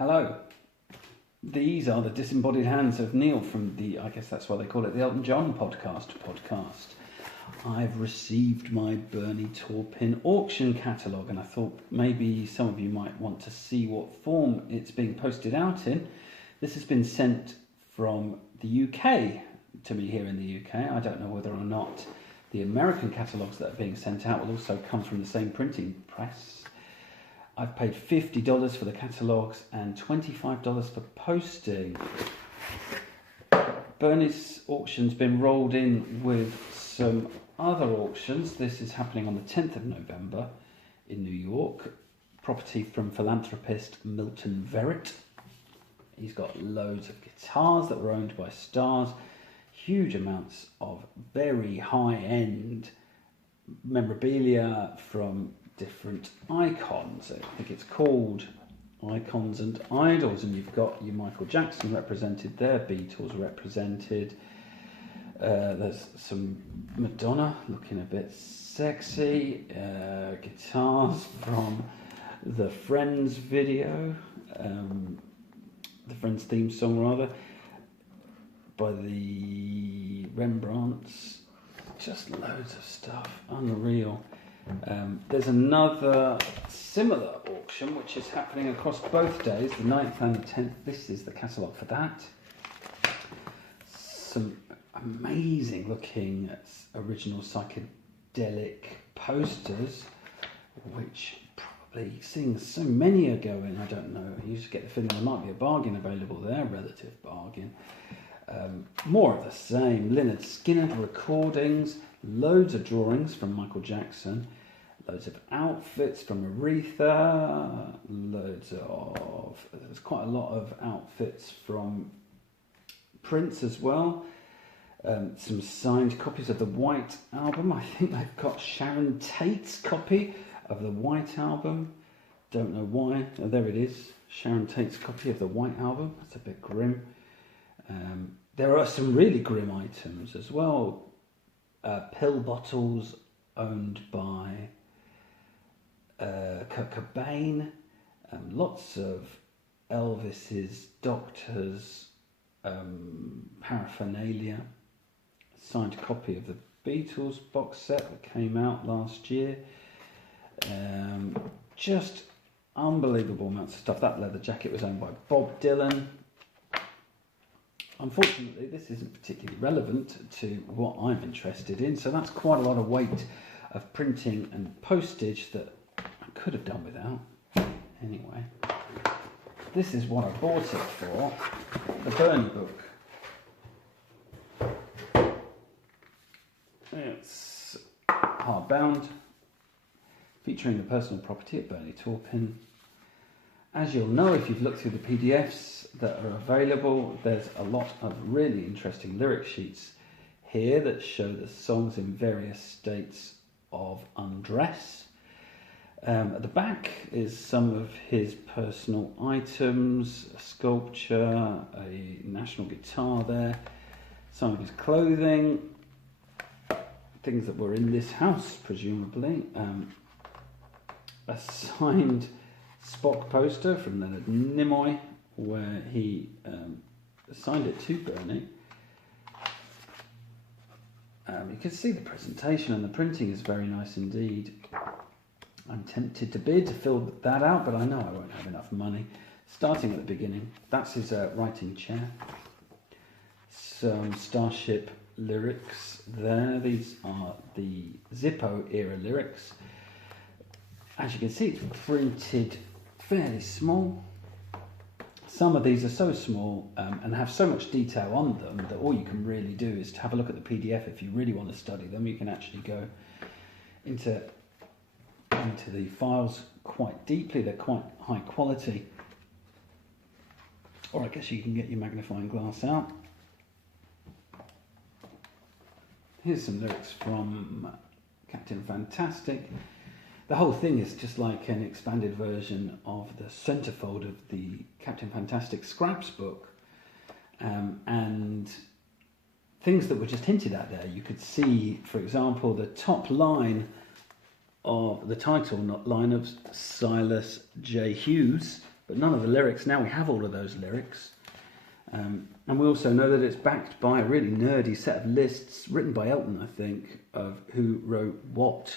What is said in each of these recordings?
Hello. These are the disembodied hands of Neil from I guess that's why they call it the Elton John podcast. I've received my Bernie Taupin auction catalogue, and I thought maybe some of you might want to see what form it's being posted out in. This has been sent from the UK to me here in the UK. I don't know whether or not the American catalogues that are being sent out will also come from the same printing press. I've paid $50 for the catalogues and $25 for posting. Bernie's auction's been rolled in with some other auctions. This is happening on the 10th of November in New York. Property from philanthropist Milton Verrett. He's got loads of guitars that were owned by stars, huge amounts of very high-end memorabilia from different icons. I think it's called Icons and Idols, and you've got your Michael Jackson represented there, Beatles represented. There's some Madonna looking a bit sexy, guitars from the Friends video, the Friends theme song rather, by the Rembrandts. Just loads of stuff, unreal. There's another similar auction which is happening across both days, the 9th and the 10th. This is the catalogue for that. Some amazing looking original psychedelic posters, which probably seeing so many are going, I don't know, you just get the feeling there might be a bargain available there, relative bargain. More of the same, Lynyrd Skynyrd recordings, loads of drawings from Michael Jackson, loads of outfits from Aretha, there's quite a lot of outfits from Prince as well, some signed copies of the White Album. I think they've got Sharon Tate's copy of the White Album, don't know why, oh, there it is, Sharon Tate's copy of the White Album. That's a bit grim. There are some really grim items as well. Pill bottles owned by Kurt Cobain, lots of Elvis's Doctor's paraphernalia, signed copy of the Beatles box set that came out last year. Just unbelievable amounts of stuff. That leather jacket was owned by Bob Dylan. Unfortunately, this isn't particularly relevant to what I'm interested in, so that's quite a lot of weight of printing and postage that I could have done without. Anyway, this is what I bought it for, the Bernie book. It's hardbound, featuring the personal property of Bernie Taupin. As you'll know if you've looked through the PDFs that are available, there's a lot of really interesting lyric sheets here that show the songs in various states of undress. At the back is some of his personal items, a sculpture, a national guitar there, some of his clothing, things that were in this house presumably, a signed Spock poster from Leonard Nimoy where he signed it to Bernie. You can see the presentation and the printing is very nice indeed. I'm tempted to bid to fill that out, but I know I won't have enough money. Starting at the beginning, that's his writing chair. Some Starship lyrics there. These are the Zippo era lyrics. As you can see, it's printed fairly small. Some of these are so small and have so much detail on them that all you can really do is to have a look at the PDF. If you really want to study them, you can actually go into the files quite deeply. They're quite high quality. Or I guess you can get your magnifying glass out. Here's some lyrics from Captain Fantastic. The whole thing is just like an expanded version of the centerfold of the Captain Fantastic Scraps book, and things that were just hinted at there. You could see, for example, the top line of the title line of Silas J. Hughes but none of the lyrics. Now we have all of those lyrics. And we also know that it's backed by a really nerdy set of lists written by Elton, I think, of who wrote what.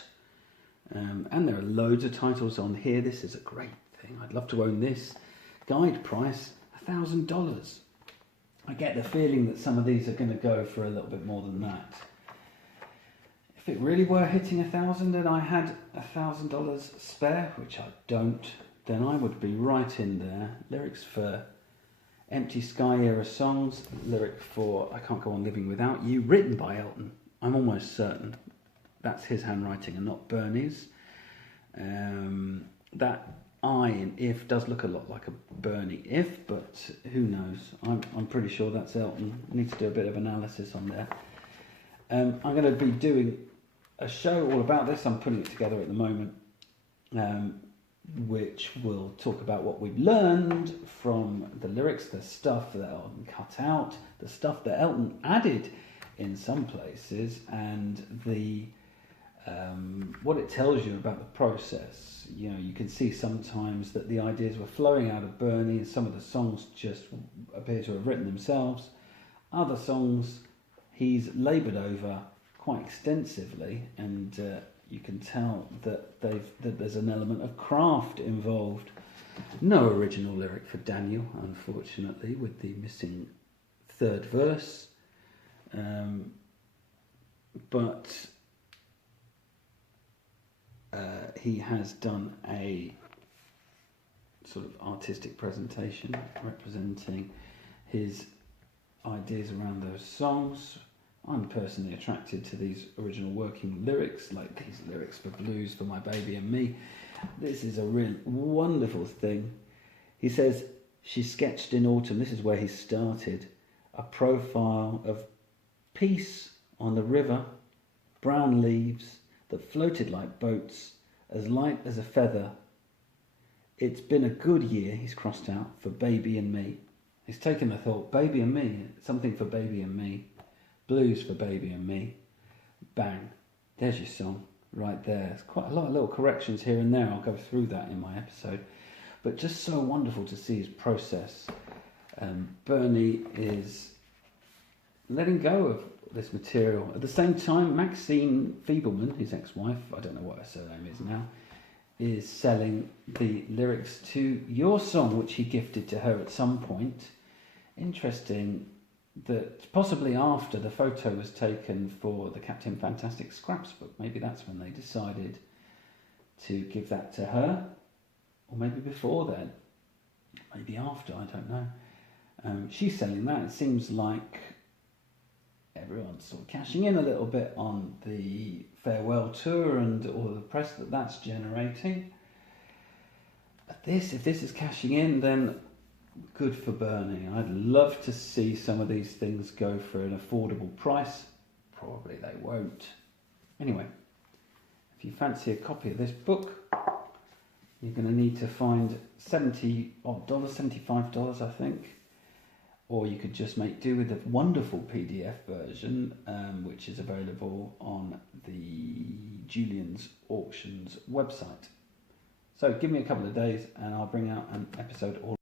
And there are loads of titles on here. This is a great thing. I'd love to own this. Guide price, $1,000. I get the feeling that some of these are going to go for a little bit more than that. If it really were hitting 1,000 and I had $1,000 spare, which I don't, then I would be right in there. Lyrics for Empty Sky era songs, lyric for I Can't Go On Living Without You, written by Elton. I'm almost certain that's his handwriting and not Bernie's. That I in If does look a lot like a Bernie If, but who knows? I'm pretty sure that's Elton. I need to do a bit of analysis on there. I'm going to be doing a show all about this. I'm putting it together at the moment, which will talk about what we've learned from the lyrics, the stuff that Elton cut out, the stuff that Elton added in some places, and the what it tells you about the process. You know, you can see sometimes that the ideas were flowing out of Bernie, and some of the songs just appear to have written themselves. Other songs he's laboured over quite extensively, and you can tell that there's an element of craft involved. No original lyric for Daniel, unfortunately, with the missing third verse. But he has done a sort of artistic presentation representing his ideas around those songs. I'm personally attracted to these original working lyrics, like these lyrics for Blues for My Baby and Me. This is a really wonderful thing. He says, she sketched in autumn, this is where he started, a profile of peace on the river, brown leaves that floated like boats, as light as a feather. It's been a good year, he's crossed out, for Baby and Me. He's taken the thought, Baby and Me, something for Baby and Me. Blues for Baby and Me. Bang. There's your song right there. There's quite a lot of little corrections here and there. I'll go through that in my episode. But just so wonderful to see his process. Bernie is letting go of this material. At the same time, Maxine Feebleman, his ex-wife, I don't know what her surname is now, is selling the lyrics to your song, which he gifted to her at some point. Interesting that possibly after the photo was taken for the Captain Fantastic Scraps book, maybe that's when they decided to give that to her, or maybe before then, maybe after, I don't know. She's selling that. It seems like everyone's sort of cashing in a little bit on the farewell tour and all the press that that's generating. But if this is cashing in, then good for Bernie. I'd love to see some of these things go for an affordable price. Probably they won't. Anyway, if you fancy a copy of this book, you're going to need to find $70 odd, $75, I think. Or you could just make do with the wonderful PDF version, which is available on the Julian's Auctions website. So give me a couple of days and I'll bring out an episode all